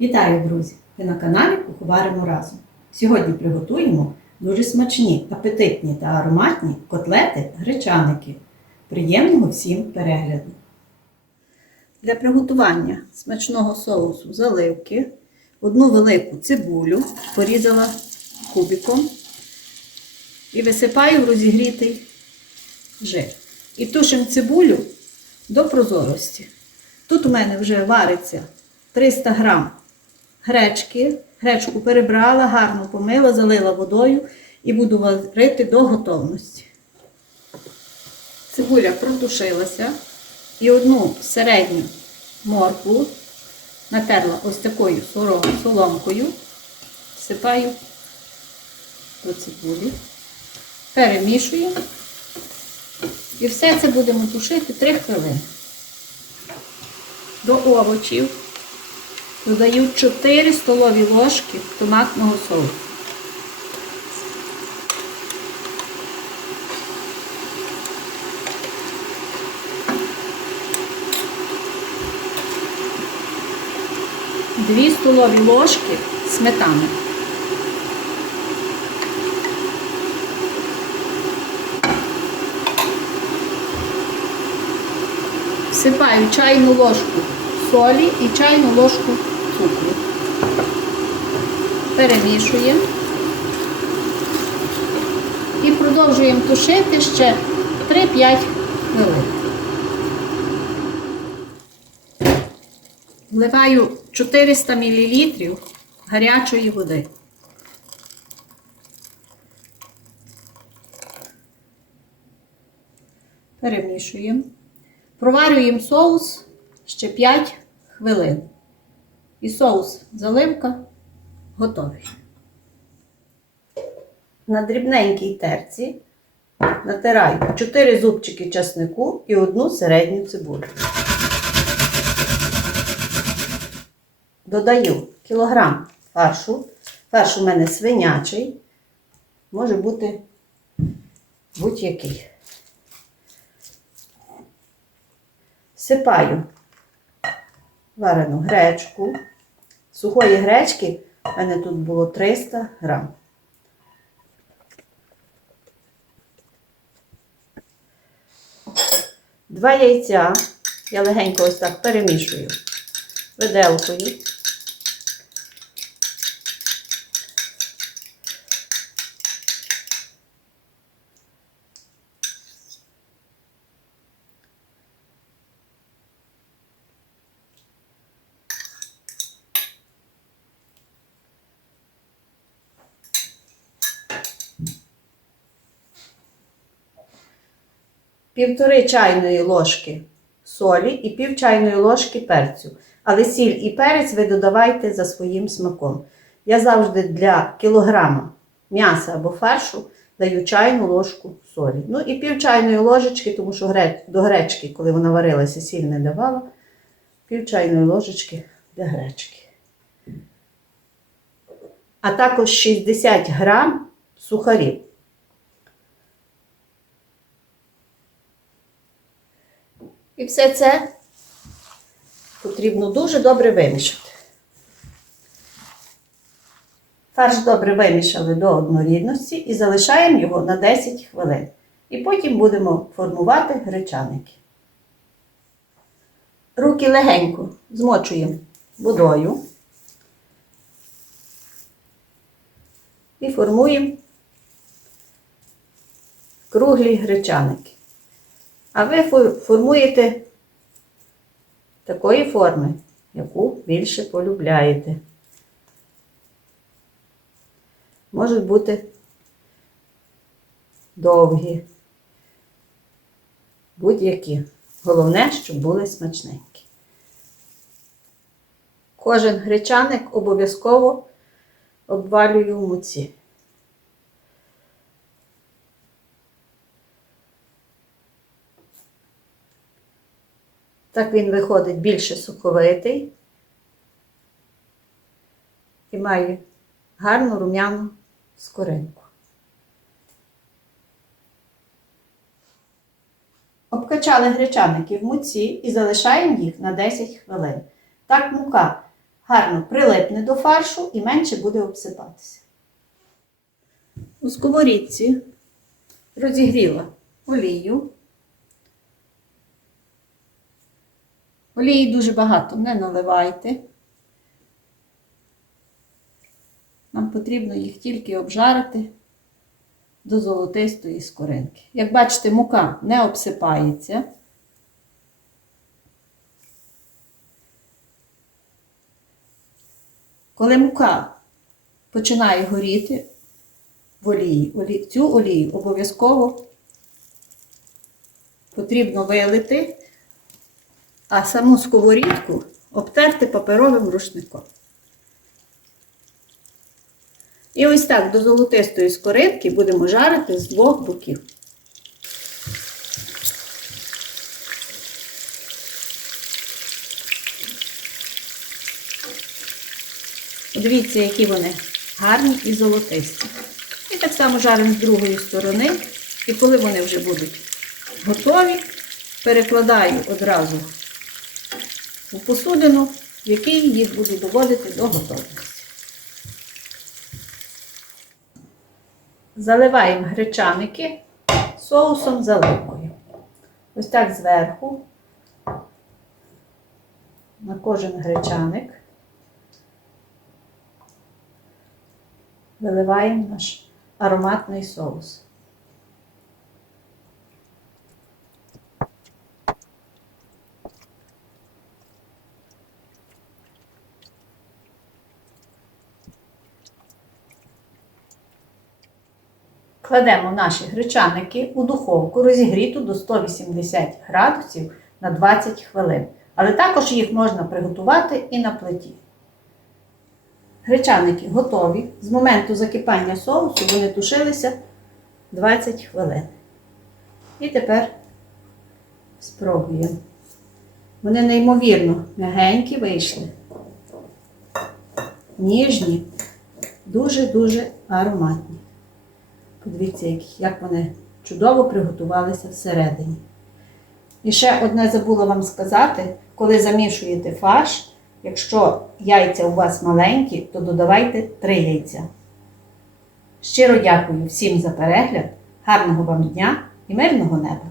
Вітаю, друзі! Ви на каналі Куховаримо разом. Сьогодні приготуємо дуже смачні, апетитні та ароматні котлети гречаники. Приємного всім перегляду! Для приготування смачного соусу заливки одну велику цибулю порізала кубиком і висипаю в розігрітий жир. І тушимо цибулю до прозорості. Тут у мене вже вариться 300 грам гречки. Гречку перебрала, гарно помила, залила водою і буду варити до готовності. Цибуля протушилася і одну середню моркву натерла ось такою соломкою, всипаю до цибулі, перемішую. І все це будемо тушити 3 хвилини. До овочів додаю 4 столові ложки томатного соусу. Дві столові ложки сметани. Всипаю чайну ложку солі і чайну ложку цукру. Перемішуємо і продовжуємо тушити ще 3-5 хвилин. Вливаю 400 мл гарячої води. Перемішуємо. Проварюємо соус ще 5 хвилин. І соус заливка готовий. На дрібненькій терці натираю 4 зубчики часнику і одну середню цибулю. Додаю кілограм фаршу. Фарш у мене свинячий, може бути будь-який. Сипаю варену гречку. Сухої гречки в мене тут було 300 грам. Два яйця я легенько ось так перемішую виделкою. Півтори чайної ложки солі і пів чайної ложки перцю. Але сіль і перець ви додавайте за своїм смаком. Я завжди для кілограма м'яса або фаршу даю чайну ложку солі. Ну і пів чайної ложечки, тому що до гречки, коли вона варилася, сіль не давала. Пів чайної ложечки для гречки. А також 60 грам сухарів. І все це потрібно дуже добре вимішати. Фарш добре вимішали до однорідності і залишаємо його на 10 хвилин. І потім будемо формувати гречаники. Руки легенько змочуємо водою і формуємо круглі гречаники. А ви формуєте такої форми, яку більше полюбляєте. Можуть бути довгі, будь-які. Головне, щоб були смачненькі. Кожен гречаник обов'язково обвалюю в муці. Так він виходить більше соковитий і має гарну рум'яну скоринку. Обкачали гречаники в муці і залишаємо їх на 10 хвилин. Так мука гарно прилипне до фаршу і менше буде обсипатися. У сковорідці розігріла олію. Олії дуже багато не наливайте. Нам потрібно їх тільки обжарити до золотистої скоринки. Як бачите, мука не обсипається. Коли мука починає горіти в олії, цю олію обов'язково потрібно вилити, а саму сковорідку обтерти паперовим рушником. І ось так до золотистої скоринки будемо жарити з двох боків. Подивіться, які вони гарні і золотисті. І так само жаримо з другої сторони. І коли вони вже будуть готові, перекладаю одразу у посудину, в якій їх буду доводити до готовності. Заливаємо гречаники соусом заливкою. Ось так зверху на кожен гречаник виливаємо наш ароматний соус. Кладемо наші гречаники у духовку розігріту до 180 градусів на 20 хвилин. Але також їх можна приготувати і на плиті. Гречаники готові. З моменту закипання соусу вони тушилися 20 хвилин. І тепер спробуємо. Вони неймовірно м'ягенькі вийшли. Ніжні, дуже-дуже ароматні. Подивіться, як- вони чудово приготувалися всередині. І ще одне забула вам сказати, коли замішуєте фарш, якщо яйця у вас маленькі, то додавайте 3 яйця. Щиро дякую всім за перегляд, гарного вам дня і мирного неба!